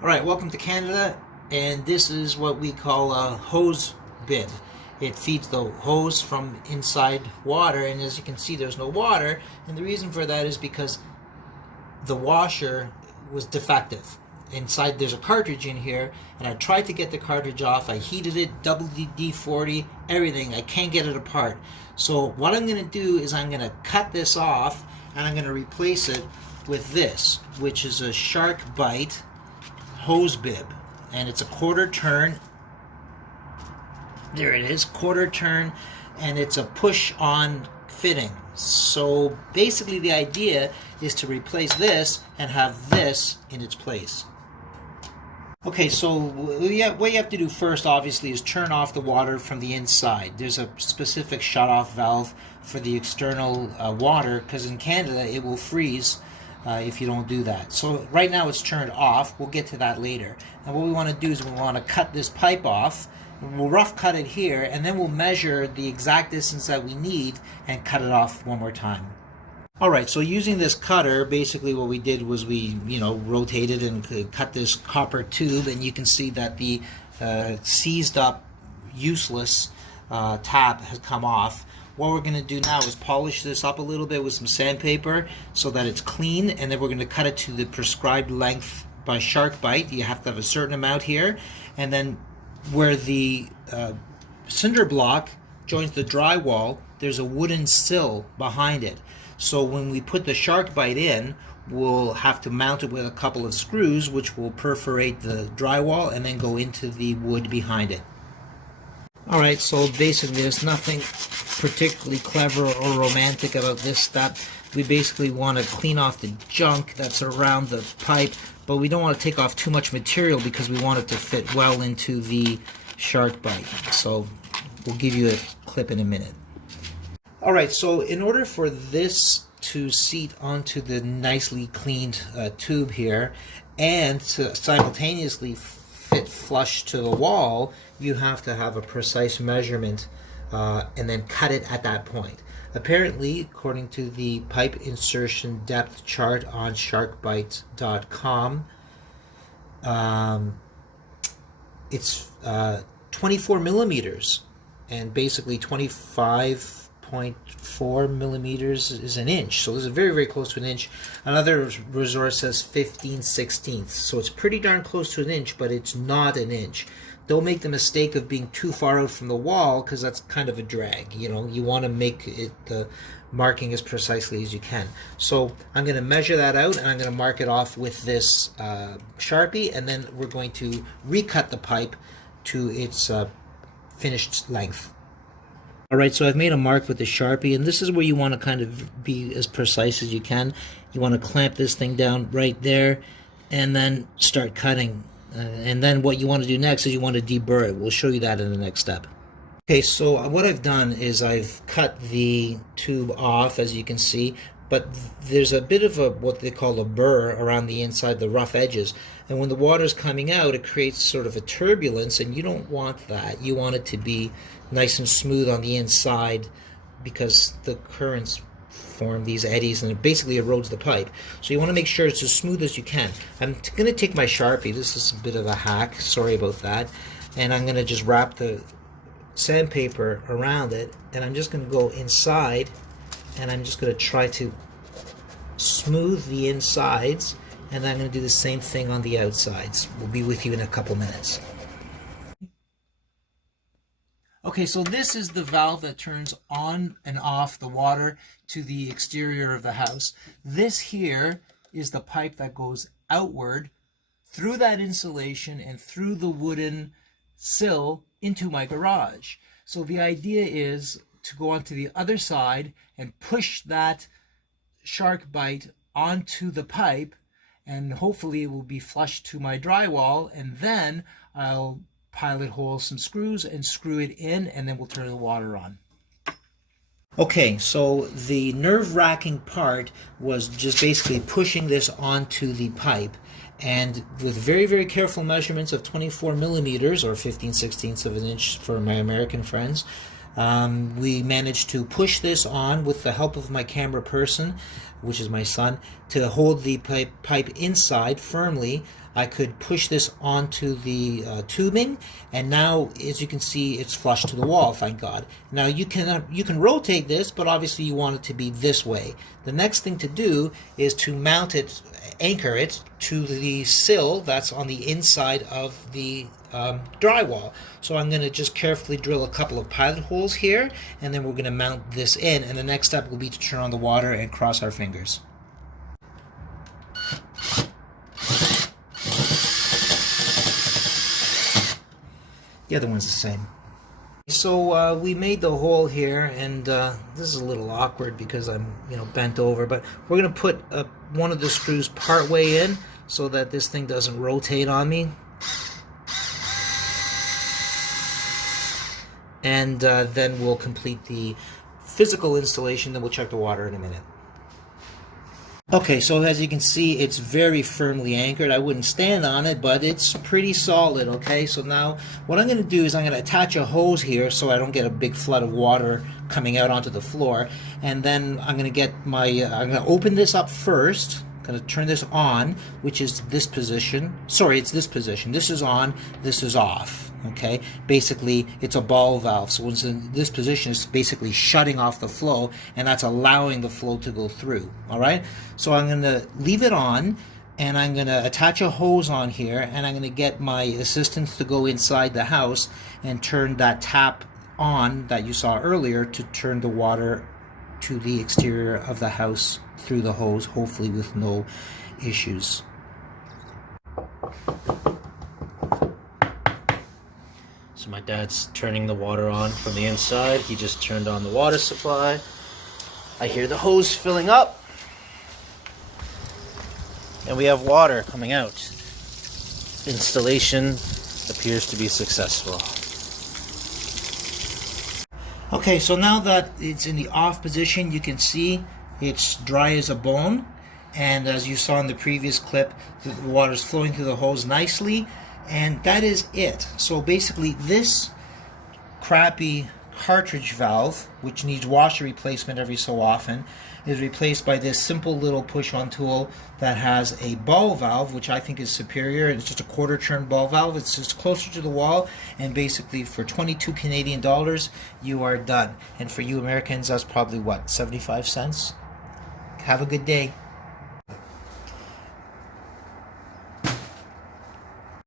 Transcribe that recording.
Alright, welcome to Canada, and this is what we call a hose bib. It feeds the hose from inside water, and as you can see there's no water, and the reason for that is because the washer was defective. Inside there's a cartridge in here, and I tried to get the cartridge off. I heated it, WD-40, everything. I can't get it apart. So what I'm going to do is I'm going to cut this off, and I'm going to replace it with this, which is a sharkbite hose bib, and it's a quarter turn. There it is, quarter turn, and it's a push on fitting. So basically the idea is to replace this and have this in its place. Okay, so what you have to do first obviously is turn off the water from the inside. There's a specific shut-off valve for the external water, because in Canada it will freeze if you don't do that. So right now it's turned off. We'll get to that later. And what we want to do is we want to cut this pipe off. We'll rough cut it here, and then we'll measure the exact distance that we need and cut it off one more time. Alright, so using this cutter, basically what we did was we, rotated and cut this copper tube, and you can see that the seized up, useless tap has come off. What we're going to do now is polish this up a little bit with some sandpaper so that it's clean, and then we're going to cut it to the prescribed length by sharkbite. You have to have a certain amount here, and then where the cinder block joins the drywall, there's a wooden sill behind it. So when we put the sharkbite in, we'll have to mount it with a couple of screws, which will perforate the drywall and then go into the wood behind it. Alright, so basically there's nothing particularly clever or romantic about this step. We basically want to clean off the junk that's around the pipe, but we don't want to take off too much material because we want it to fit well into the sharkbite. So we'll give you a clip in a minute. Alright, so in order for this to seat onto the nicely cleaned tube here and to simultaneously fit flush to the wall, you have to have a precise measurement and then cut it at that point. Apparently, according to the pipe insertion depth chart on sharkbite.com, it's 24 millimeters, and basically 25.4 millimeters is an inch, so this is very, very close to an inch. Another resource says 15/16, so it's pretty darn close to an inch, but it's not an inch. Don't make the mistake of being too far out from the wall, because that's kind of a drag. You want to make it the marking as precisely as you can. So I'm going to measure that out, and I'm going to mark it off with this Sharpie, and then we're going to recut the pipe to its finished length. Alright, so I've made a mark with the Sharpie, and this is where you want to kind of be as precise as you can. You want to clamp this thing down right there, and then start cutting. And then what you want to do next is you want to deburr it. We'll show you that in the next step. Okay, so what I've done is I've cut the tube off, as you can see, but there's a bit of what they call a burr around the inside, the rough edges. And when the water's coming out, it creates sort of a turbulence, and you don't want that. You want it to be nice and smooth on the inside, because the currents form these eddies and it basically erodes the pipe. So you want to make sure it's as smooth as you can. I'm going to take my Sharpie. This is a bit of a hack, sorry about that. And I'm going to just wrap the sandpaper around it, and I'm just going to go inside, and I'm just going to try to smooth the insides, and I'm going to do the same thing on the outsides. We'll be with you in a couple minutes. Okay, so this is the valve that turns on and off the water to the exterior of the house. This here is the pipe that goes outward through that insulation and through the wooden sill into my garage. So the idea is to go onto the other side and push that sharkbite onto the pipe, and hopefully it will be flush to my drywall, and then I'll pilot hole some screws and screw it in, and then we'll turn the water on. Okay, so the nerve-wracking part was just basically pushing this onto the pipe, and with very, very careful measurements of 24 millimeters or 15/16 of an inch for my American friends, we managed to push this on with the help of my camera person, which is my son, to hold the pipe inside firmly I could push this onto the tubing, and now, as you can see, it's flush to the wall, thank God. Now you can rotate this, but obviously you want it to be this way. The next thing to do is to mount it, anchor it to the sill that's on the inside of the drywall. So I'm going to just carefully drill a couple of pilot holes here, and then we're going to mount this in, and the next step will be to turn on the water and cross our fingers. The other one's the same. So we made the hole here, and this is a little awkward because I'm bent over, but we're going to put one of the screws part way in so that this thing doesn't rotate on me. And then we'll complete the physical installation, then we'll check the water in a minute. Okay, so as you can see, it's very firmly anchored. I wouldn't stand on it, but it's pretty solid, okay? So now what I'm going to do is I'm going to attach a hose here so I don't get a big flood of water coming out onto the floor. And then I'm going to get my, I'm going to open this up first. I'm going to turn this on, which is this position. Sorry, it's this position. This is on, this is off. Okay, basically it's a ball valve, so once in this position it's basically shutting off the flow, and that's allowing the flow to go through. Alright, so I'm going to leave it on, and I'm going to attach a hose on here, and I'm going to get my assistants to go inside the house and turn that tap on that you saw earlier to turn the water to the exterior of the house through the hose, hopefully with no issues. So my dad's turning the water on from the inside. He just turned on the water supply. I hear the hose filling up. And we have water coming out. Installation appears to be successful. Okay, so now that it's in the off position, you can see it's dry as a bone. And as you saw in the previous clip, the water's flowing through the hose nicely. And that is it. So basically this crappy cartridge valve, which needs washer replacement every so often, is replaced by this simple little push-on tool that has a ball valve, which I think is superior. It's just a quarter turn ball valve. It's just closer to the wall, and basically for 22 Canadian dollars you are done. And for you Americans, that's probably what, 75 cents? Have a good day.